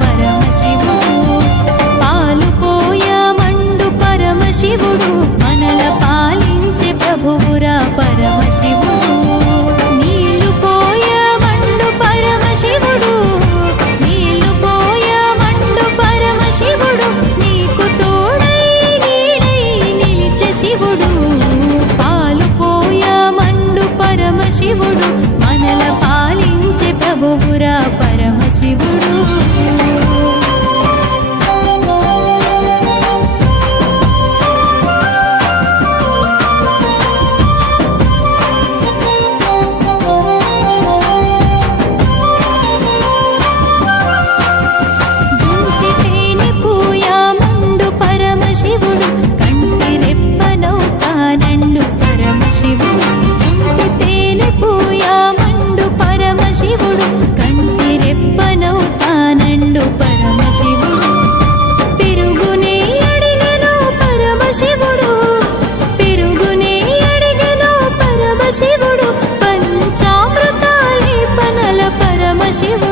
పరమశివుడు పాలు పోయమండు పరమశివుడు మనల పాలించే ప్రభువురా పరమశివుడు నీళ్లు పోయమండు పరమశివుడు నీళ్లు పోయమండు పరమశివుడు నీకు తోడై నీడై నిలిచే శివుడు పాలు పోయమండు పరమశివుడు మనల పాలించే ప్రభువురా పరమశివుడు జుంటి తేనె పూయమండు పరమశివుడు కంటి రెప్పనౌతానండు పరమశివుడు జుంటి తేనె పూయమండు పరమశివుడు కంటి రెప్పనౌతానండు పరమశివుడు పెరుగునే అడిగెను పరమశివుడు పెరుగునే అడిగెను పరమశివుడు పంచామృతాలే పనల పరమశివుడు